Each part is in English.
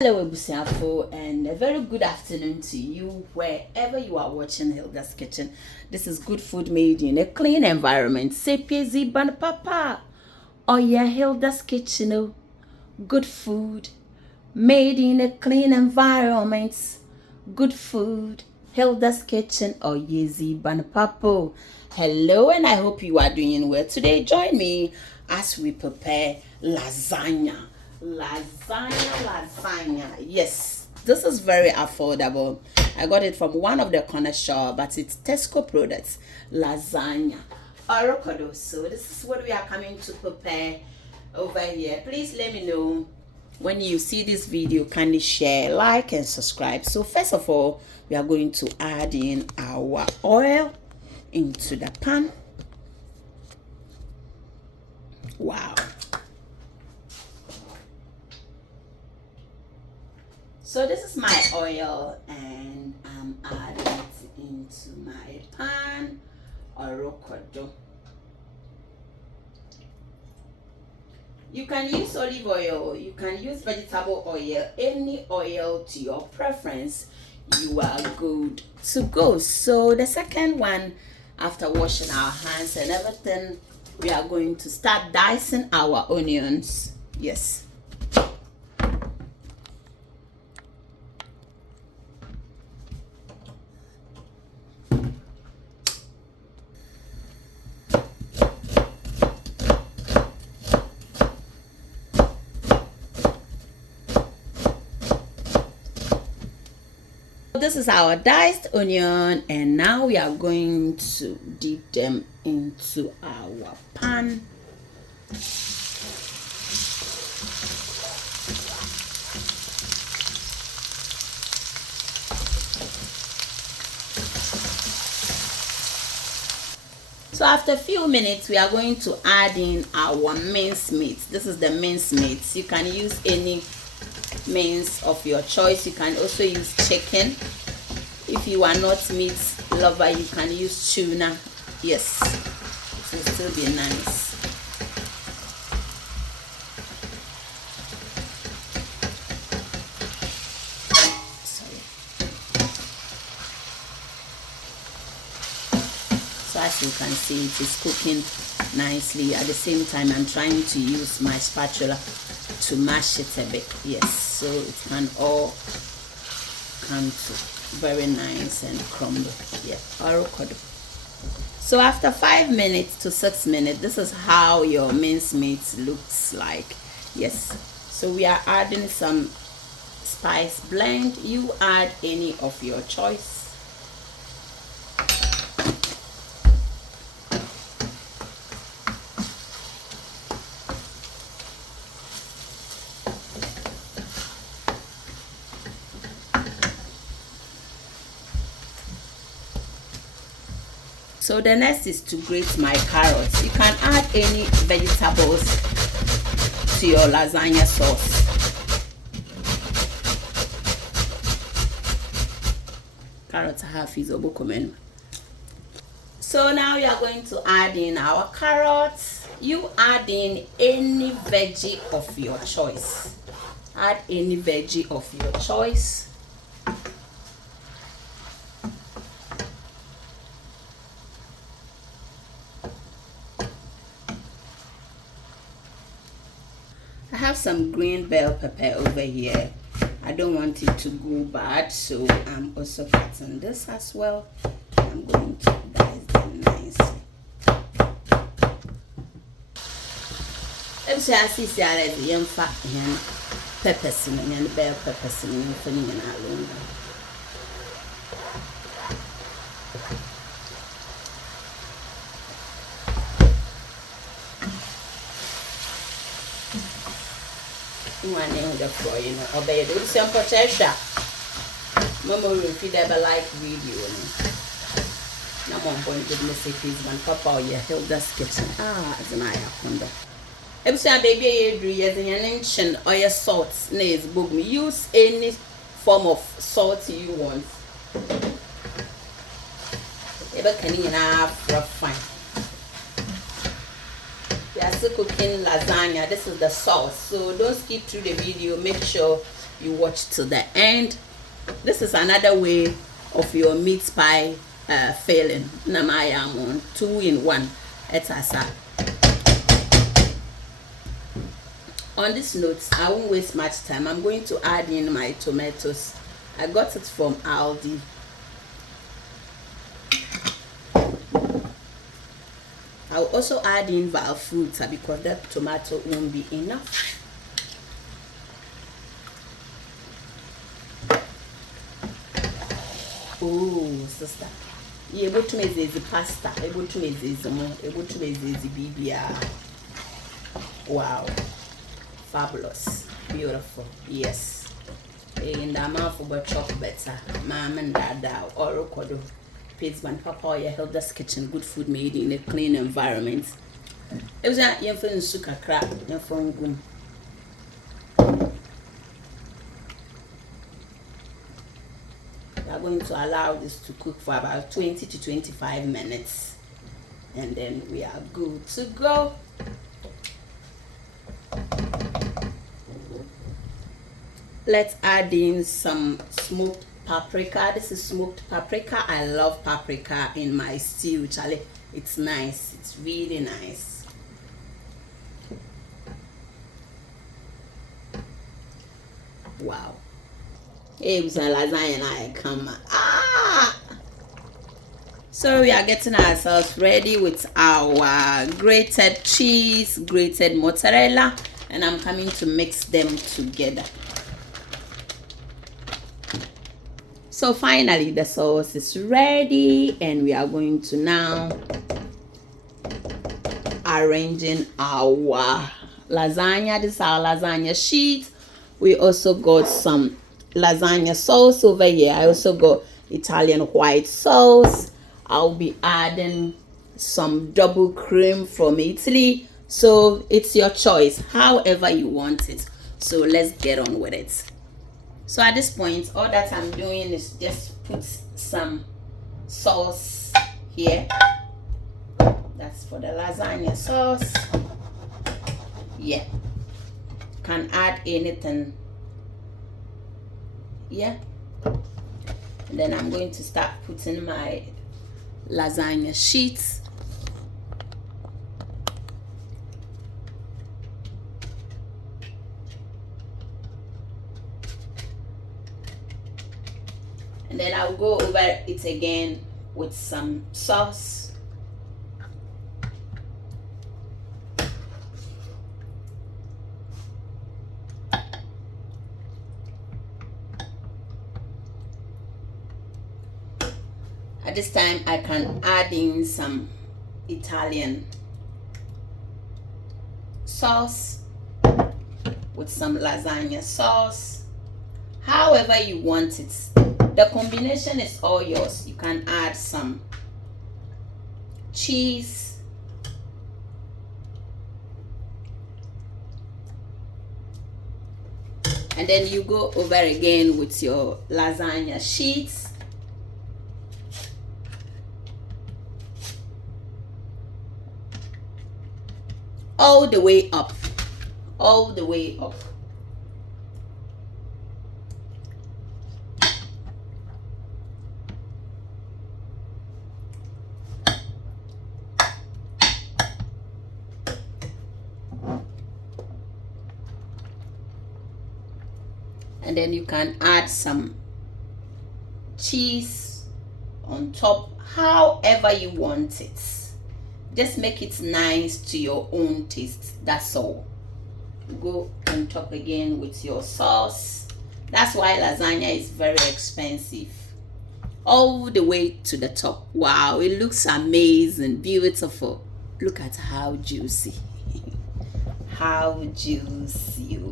Hello, Ebusiafo, and a very good afternoon to you wherever you are watching Hilda's Kitchen. This is good food made in a clean environment. Sepiezi ban papa. Oh yeah, Hilda's Kitchen. Oh, good food made in a clean environment. Good food, Hilda's Kitchen. Oh yezi ban papa. Hello, and I hope you are doing well. Today, join me as we prepare lasagna. Lasagna. Yes, this is very affordable. I got it from one of the corner shop, but it's Tesco products. Lasagna avocado. So this is what we are coming to prepare over here. Please let me know when you see this video. Kindly share, like, and subscribe. So first of all, we are going to add in our oil into the pan. Wow. So this is my oil, and I'm adding it into my pan. Avocado. You can use olive oil, you can use vegetable oil, any oil to your preference. You are good to go. So the second one, after washing our hands and everything, we are going to start dicing our onions. Yes. This is our diced onion, and now we are going to dip them into our pan. So after a few minutes, we are going to add in our minced meat. This is the minced meat. You can use any mince of your choice. You can also use chicken. If you are not meat lover, you can use tuna. Yes, it will still be nice. Sorry. So as you can see, it is cooking nicely. At the same time, I'm trying to use my spatula to mash it a bit. Yes, so it can all come to very nice and crumble. Yeah, avocado. So after 5 minutes to 6 minutes, this is how your minced meat looks like. Yes, so we are adding some spice blend. You add any of your choice. So the next is to grate my carrots. You can add any vegetables to your lasagna sauce. Carrots half is obokomen. So now we are going to add in our carrots. You add in any veggie of your choice. Add any veggie of your choice. I have some green bell pepper over here. I don't want it to go bad, so I'm also cutting this as well. I'm going to dice them nicely. If I see a young fat peppers and bell peppers and filling in our room. One name with the floor, you know, obey the simple treasure. Mama will feed ever like video. No one point to the secrets when Papa, you held Hilda's Kitchen. As an eye upon that. Every time baby, you as an ancient or your salt, nails, book me. Use any form of salt you want. Ever can you have for fine. We are still cooking lasagna. This is the sauce, so don't skip through the video. Make sure you watch till the end. This is another way of your meat pie failing. Namayamon 2-in-1. Etasa. On this note, I won't waste much time. I'm going to add in my tomatoes. I got it from Aldi. I'll also add in val fruit because that tomato won't be enough. Oh, sister. You able to make the pasta, able to make the more, able to make the BBR. Wow. Fabulous. Beautiful. Yes. In the mouth of a chop better. Mom and dada or kodo. Pigs and papa your Hilda's kitchen, good food made in a clean environment. It was a young friend suka crap, young phone. We are going to allow this to cook for about 20 to 25 minutes, and then we are good to go. Let's add in some smoked paprika. This is smoked paprika. I love paprika in my stew, Charlie. It's nice. It's really nice. Wow. It was a lasagna and I come. So we are getting ourselves ready with our grated cheese, grated mozzarella, and I'm coming to mix them together. So finally the sauce is ready, and we are going to now arranging our lasagna. This is our lasagna sheet. We also got some lasagna sauce over here. I also got Italian white sauce. I'll be adding some double cream from Italy. So it's your choice, however you want it. So let's get on with it. So at this point, all that I'm doing is just put some sauce here. That's for the lasagna sauce. Yeah. Can add anything. Yeah. And then I'm going to start putting my lasagna sheets. And then I'll go over it again with some sauce. At this time, I can add in some Italian sauce with some lasagna sauce. However you want it. The combination is all yours. You can add some cheese. And then you go over again with your lasagna sheets. All the way up. All the way up. And then you can add some cheese on top, however you want it. Just make it nice to your own taste. That's all. Go on top again with your sauce. That's why lasagna is very expensive. All the way to the top. Wow, it looks amazing, beautiful. Look at how juicy. How juicy.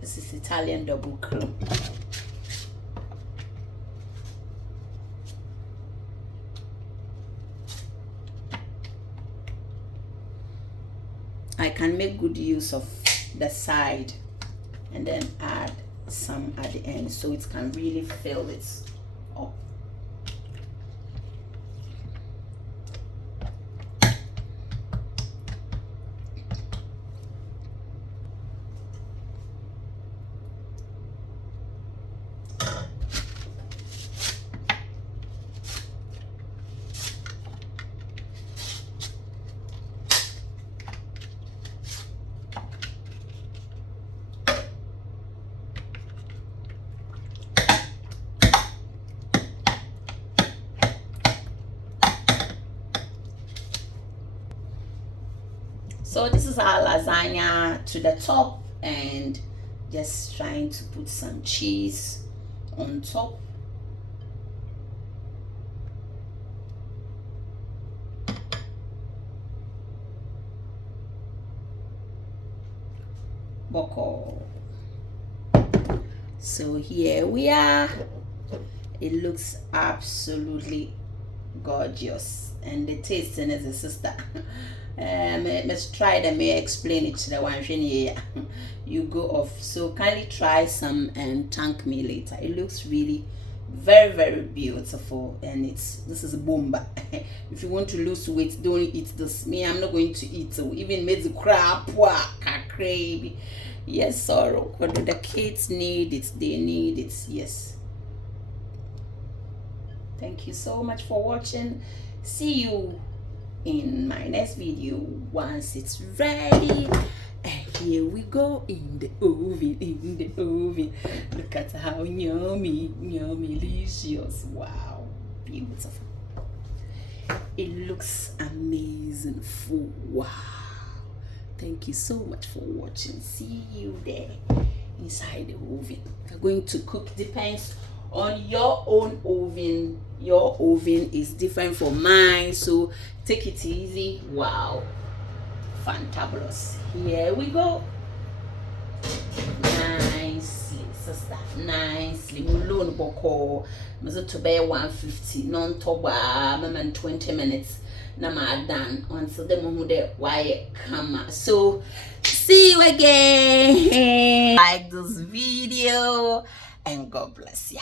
This is Italian double cream. I can make good use of the side and then add some at the end so it can really fill it up. So this is our lasagna to the top, and just trying to put some cheese on top. Boko. So here we are. It looks absolutely gorgeous, and the tasting is a sister. Let's try them. May explain it to the one here. You go off. So kindly try some and thank me later. It looks really very beautiful, and this is a bomba. If you want to lose weight, don't eat this. Me, I'm not going to eat. So even made the crap crazy. Yes, sorrow. What do the kids need? They need it. Yes. Thank you so much for watching. See you in my next video once it's ready. And here we go in the oven. Look at how yummy delicious. Wow, beautiful. It looks amazing. Wow. Thank you so much for watching. See you there inside the oven. We're going to cook, depends on your own oven. Your oven is different from mine, so take it easy. Wow, fantabulous. Here we go. Nicely, sister, nicely. Mulon boko mazo to be 150 non toba mama 20 minutes na ma done until the moment why come. So see you again. Like this video, and God bless ya.